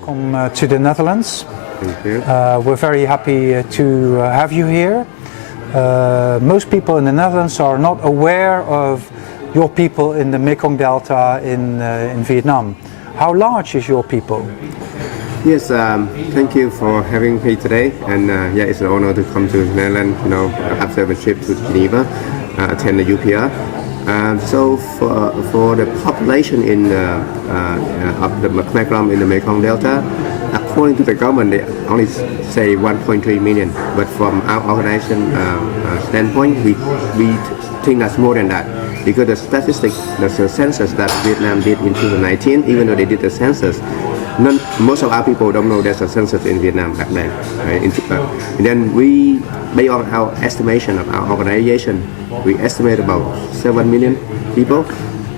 welcome to the Netherlands. Thank you. We're very happy to have you here. Most people in the Netherlands are not aware of your people in the Mekong Delta in Vietnam. How large is your people? Yes, thank you for having me today. And yeah, it's an honor to come to the Netherlands, after a trip to Geneva, attend the UPR. So for the population of the Khmer-Krom in the Mekong Delta, according to the government, they only say 1.3 million. But from our organization standpoint, we think that's more than that. Because the statistics, the census that Vietnam did in 2019, even though they did the census, most of our people don't know there's a census in Vietnam back then. Right? And then we, based on our estimation of our organization, we estimate about 7 million people.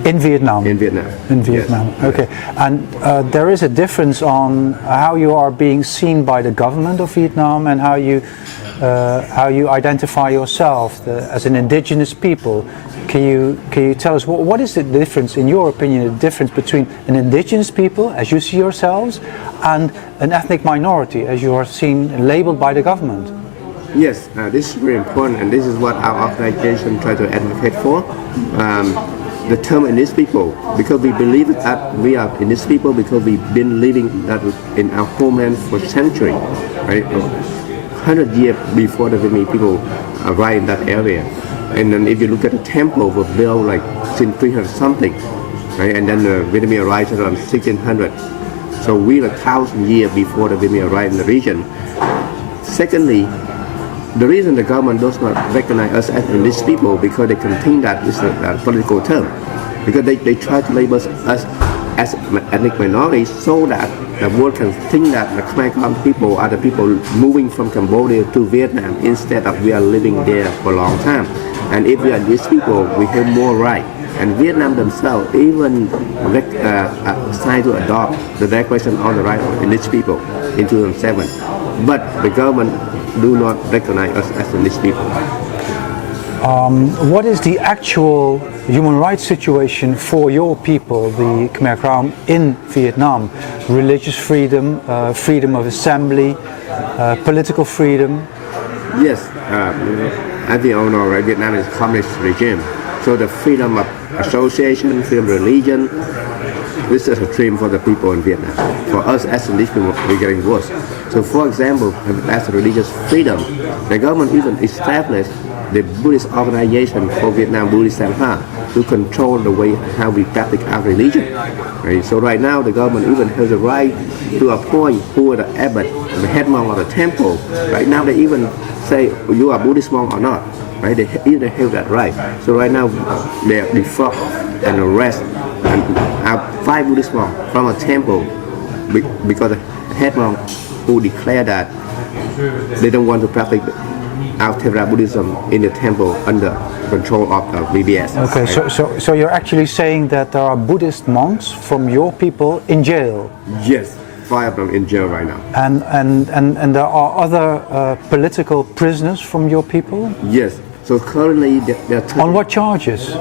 In Vietnam? In Vietnam. In Vietnam, yes. Okay. And there is a difference on how you are being seen by the government of Vietnam and how you identify yourself as an indigenous people. Can you tell us what is the difference, in your opinion, the difference between an indigenous people, as you see yourselves, and an ethnic minority, as you are seen labeled by the government? Yes, this is very important, and this is what our organization tries to advocate for. The term indigenous people, because we believe that we are indigenous people because we've been living that in our homeland for centuries, right? 100 years before the Vietnamese people arrived in that area. And then if you look at the temple was built like since 300 something, right? And then the Vietnamese arrived around 1600. So we're 1,000 years before the Vietnamese arrived in the region. Secondly, the reason the government does not recognize us as indigenous people because they can think that is a political term. Because they try to label us as ethnic minorities so that the world can think that the Khmer-Krom people are the people moving from Cambodia to Vietnam instead of we are living there for a long time. And if we are these people, we have more right. And Vietnam themselves even signed to adopt the Declaration on the Right of Indigenous People in 2007. But the government do not recognize us as indigenous people. What is the actual human rights situation for your people, the Khmer-Krom, in Vietnam? Religious freedom, freedom of assembly, political freedom? Yes, as we all know, right, Vietnam is a communist regime. So the freedom of association, freedom of religion, this is a dream for the people in Vietnam. For us as indigenous people, we're getting worse. So for example, as religious freedom, the government even established the Buddhist organization for Vietnam Buddhist Sangha to control the way how we practice our religion. Right? So right now the government even has the right to appoint who are the abbot, the head monk of the temple. Right now they even say you are Buddhist monk or not. Right? They even have that right. So right now they defrock and arrest and 5 Buddhist monks from a temple because the head monk who declared that they don't want to practice our Theravada Buddhism in the temple under control of BBS. Okay, right? so you're actually saying that there are Buddhist monks from your people in jail? Yes, 5 of them in jail right now. And there are other political prisoners from your people? Yes. So currently they're on what charges?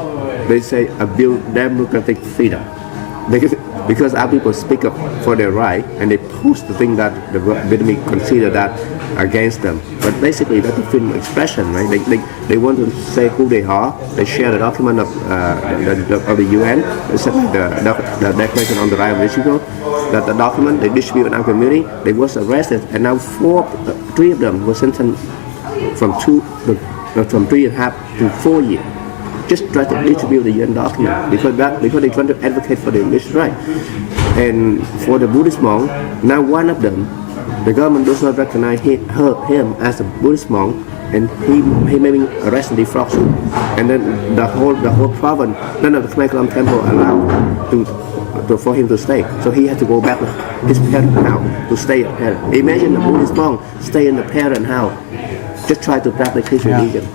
They say abuse democratic freedom. Because our people speak up for their right and they post the thing that the Vietnamese consider that against them. But basically that's a freedom of expression, right? They want to say who they are. They share the document of the UN, the Declaration on the Right of Indigenous People. That the document they distribute in our community. They was arrested and now 3 of them were sentenced from 3.5 to 4 years. Just try to distribute the UN document because they try to advocate for the English right. And for the Buddhist monk, now one of them, the government does not recognize him as a Buddhist monk, and he may be arrested in defrocked. And then the whole province, none of the Khmer-Krom temple allowed for him to stay. So he had to go back to his parent house to stay at parent. Imagine the Buddhist monk stay in the parent house. Just try to practice his religion.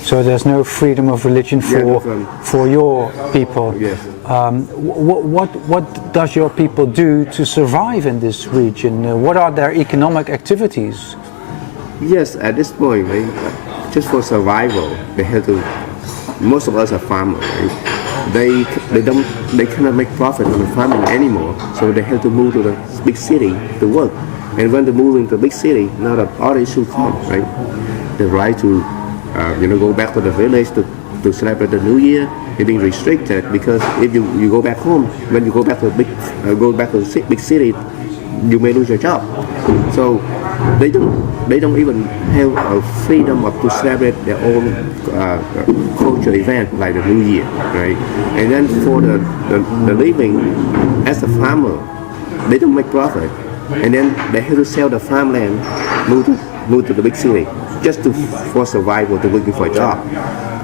So there's no freedom of religion for your people. Yes. What does your people do to survive in this region? What are their economic activities? Yes, at this point, right, just for survival, they have to. Most of us are farmers. Right? they cannot make profit on the farming anymore, so they have to move to the big city to work. And when they move into the big city, now the other issue comes, right? The right to go back to the village to celebrate the New Year is being restricted, because if you go back home, when you go back to the big city, you may lose your job. So they don't even have a freedom to celebrate their own cultural event like the New Year, right? And then for the living as a farmer, they don't make profit, and then they have to sell the farmland, move to the big city just for survival, to looking for a job.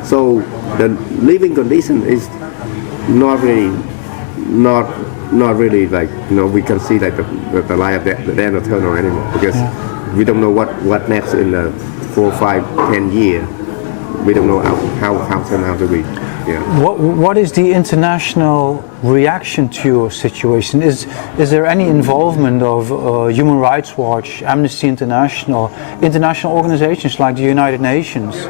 So the living condition is not really like, we can see like the light at the end of the tunnel anymore, because we don't know what next in the 4, 5, 10 years. We don't know how turn out to be. Yeah. What is the international reaction to your situation? Is there any involvement of Human Rights Watch, Amnesty International, international organizations like the United Nations?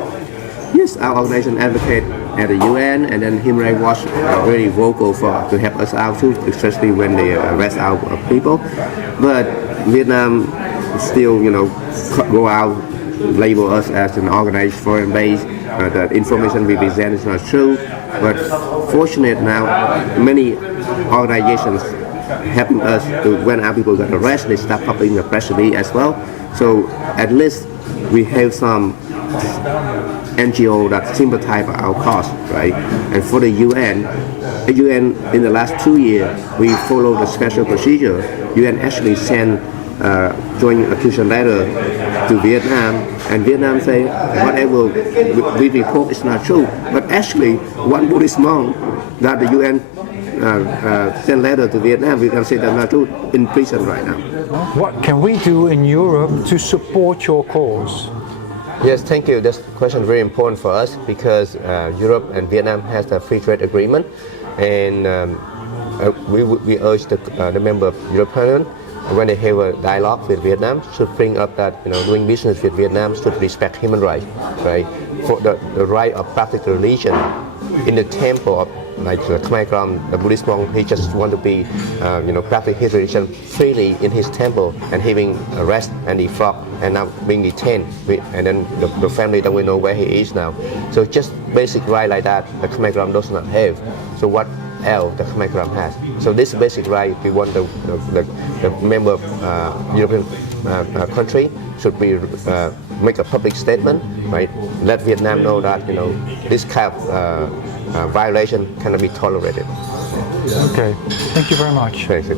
Yes, our organization advocate at the UN, and then Human Rights Watch are very vocal to help us out too, especially when they arrest our people. But Vietnam still, go out, label us as an organized foreign base. The information we present is not true. But fortunate now, many organizations helping us to, when our people got arrested, they start publishing the press release as well. So at least we have some NGO that sympathize with our cause, right? And for the UN in the last 2 years, we follow the special procedure. UN actually sent joint accusation letter to Vietnam, and Vietnam say whatever we report is not true. But actually, one Buddhist monk that the UN sent letter to Vietnam, we can say that's not true, in prison right now. What can we do in Europe to support your cause? Yes, thank you. This question is very important for us, because Europe and Vietnam has a free trade agreement, and we urge the member of European, when they have a dialogue with Vietnam, should bring up that doing business with Vietnam should respect human rights, right? For the right of practice religion in the temple of, like Khmer-Krom, the Buddhist monk, he just want to be, practice his religion freely in his temple, and having arrest and he flogged and now being detained, and then the family don't know where he is now. So just basic right like that, the Khmer-Krom does not have. So what else the Khmer-Krom has? So this basic right, we want the member of European country should be make a public statement, right? Let Vietnam know that this kind of violation cannot be tolerated. Okay, thank you very much. Thank you.